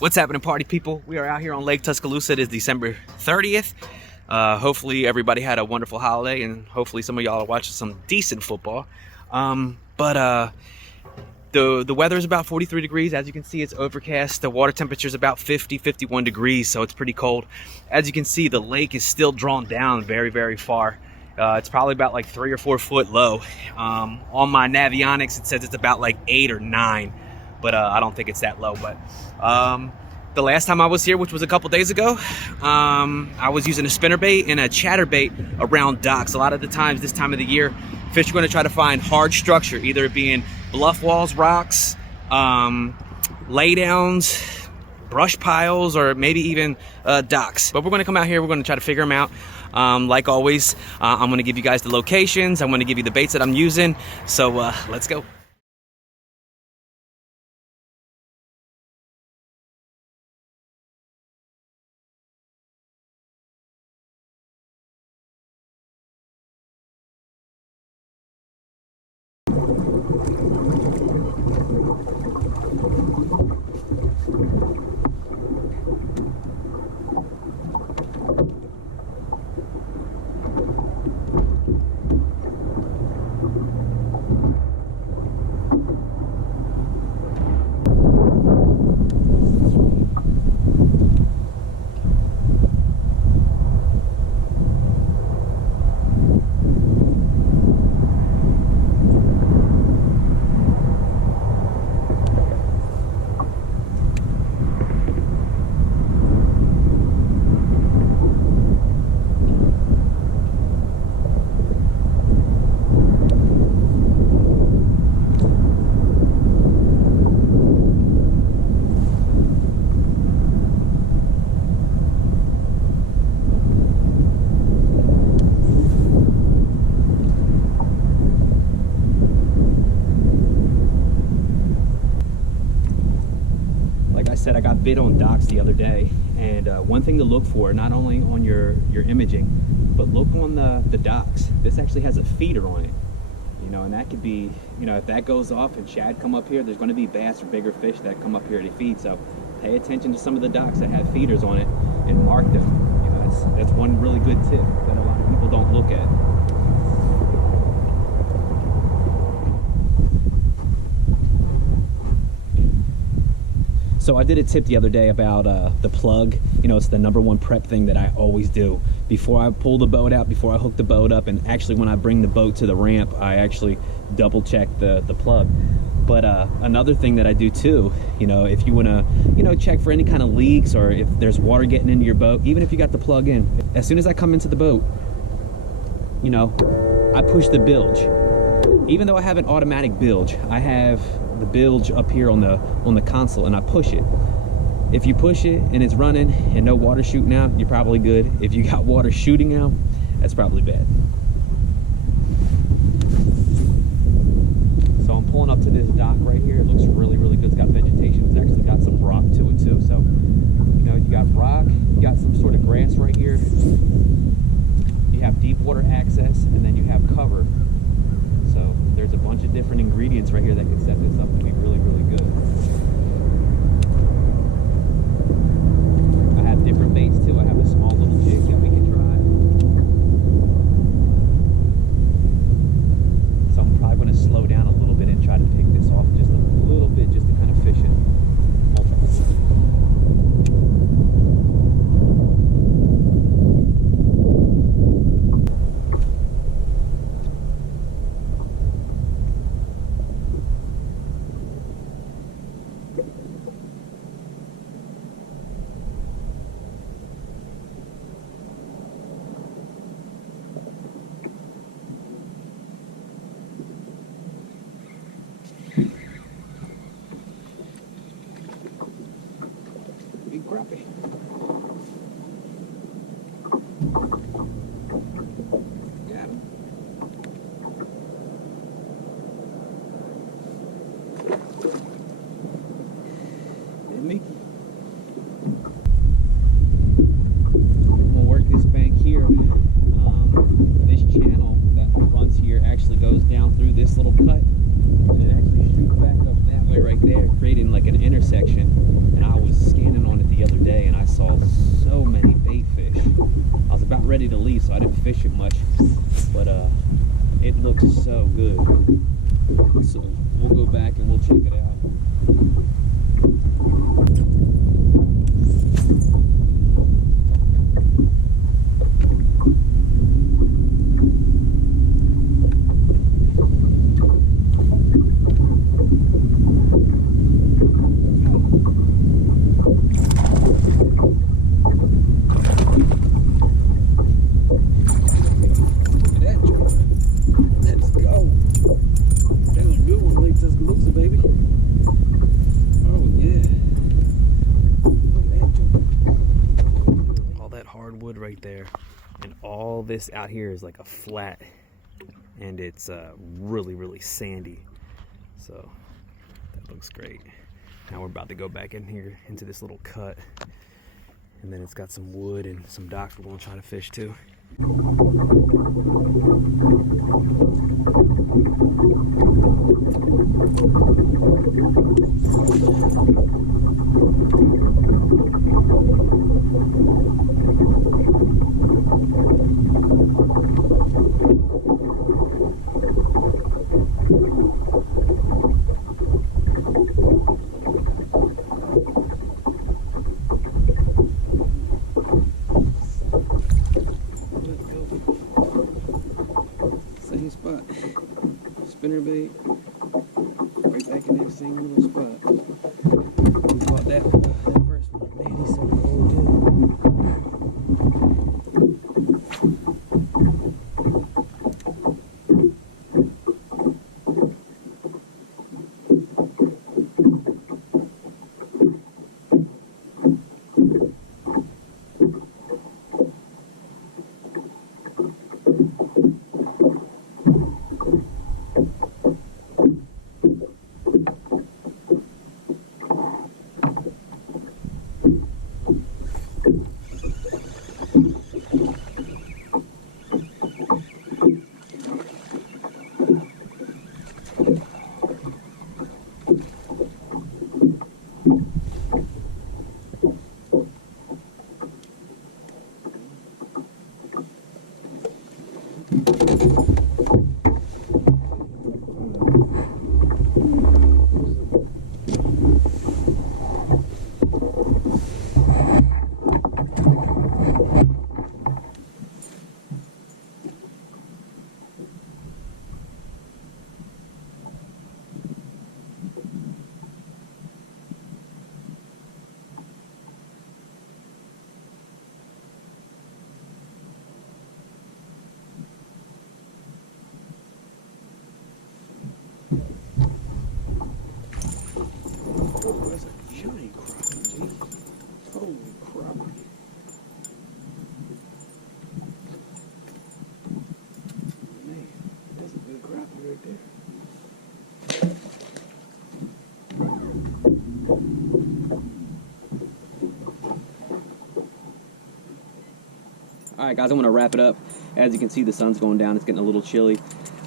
What's happening, party people? We are out here on Lake Tuscaloosa. It is December 30th. Hopefully everybody had a wonderful holiday, and hopefully some of y'all are watching some decent football. The weather is about 43 degrees. As you can see, it's overcast. The water temperature is about 51 degrees, so it's pretty cold. As you can see, the lake is still drawn down very, very far. It's probably about like 3 or 4 foot low. On my Navionics, it says it's about like 8 or 9. But I don't think it's that low. But the last time I was here, which was a couple days ago, I was using a spinnerbait and a chatterbait around docks. A lot of the times this time of the year, fish are going to try to find hard structure, either it being bluff walls, rocks, laydowns, brush piles, or maybe even docks. But we're going to come out here, we're going to try to figure them out. Like always, I'm going to give you guys the locations. I'm going to give you the baits that I'm using. So let's go. Said I got bit on docks the other day, and one thing to look for, not only on your imaging, but look on the docks. This actually has a feeder on it, and that could be, if that goes off and shad come up here, there's going to be bass or bigger fish that come up here to feed. So pay attention to some of the docks that have feeders on it and mark them. That's one really good tip that a lot of people don't look at. So I did a tip the other day about the plug. It's the #1 prep thing that I always do. Before I pull the boat out, before I hook the boat up, and actually when I bring the boat to the ramp, I actually double check the plug. But another thing that I do too, if you want to, check for any kind of leaks, or if there's water getting into your boat, even if you got the plug in, as soon as I come into the boat, I push the bilge. Even though I have an automatic bilge, I have the bilge up here on the console, and I push it. If you push it and it's running and no water shooting out, you're probably good. If you got water shooting out, that's probably bad. So I'm pulling up to this dock right here. It looks really, really good. It's got vegetation. It's actually got some rock to it too. So, you got rock, you got some sort of grass right here. You have deep water access, and then you have cover. So there's a bunch of different ingredients right here that can set this up to be really, really good. I have different baits too. I have a small little jig that we can try. So I'm probably going to slow down a little bit and try to pick this off just a little bit, just to kind of fish it multiple times. Big crappie. Got him. Hit me. I'm gonna work this bank here. This channel that runs here actually goes down through this little cut, and it actually shoots back up that way right there, creating like an intersection. And I was scanning to leave, so I didn't fish it much. But it looks so good. So we'll go back and we'll check it out. Let's go. That was a good one, Lake Tuscaloosa, baby. Oh yeah. Look at that joint. All that hardwood right there, and all this out here is like a flat, and it's really, really sandy. So that looks great. Now we're about to go back in here into this little cut, and then it's got some wood and some docks we're gonna try to fish too. Same spot, spinnerbait, right back in that same little spot. We caught that first one. Man, he's so cold too. That's a giant crappie, G. Holy crappie. Man, that's a good crappie right there. Alright guys, I'm going to wrap it up. As you can see, the sun's going down. It's getting a little chilly.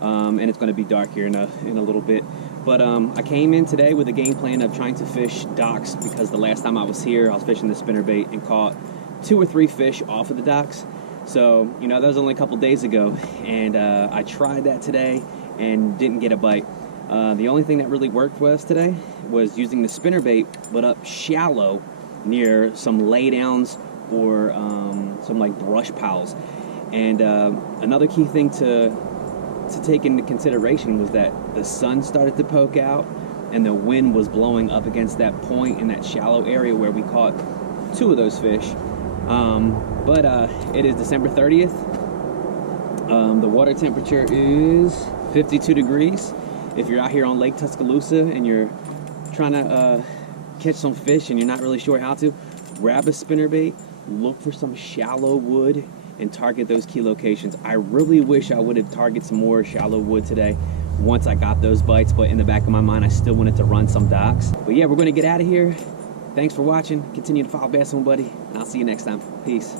And it's going to be dark here in a little bit. But I came in today with a game plan of trying to fish docks, because the last time I was here, I was fishing the spinnerbait and caught 2 or 3 fish off of the docks. So, you know, that was only a couple days ago. And I tried that today and didn't get a bite. The only thing that really worked for us today was using the spinnerbait, but up shallow near some laydowns or some like brush piles. And another key thing to take into consideration was that the sun started to poke out and the wind was blowing up against that point in that shallow area where we caught 2 of those fish. But it is December 30th. The water temperature is 52 degrees. If you're out here on Lake Tuscaloosa and you're trying to catch some fish and you're not really sure how to, grab a spinnerbait, look for some shallow wood, and target those key locations. I really wish I would have targeted some more shallow wood today once I got those bites, but in the back of my mind, I still wanted to run some docks. But yeah, we're gonna get out of here. Thanks for watching. Continue to follow Bassn, buddy, and I'll see you next time. Peace.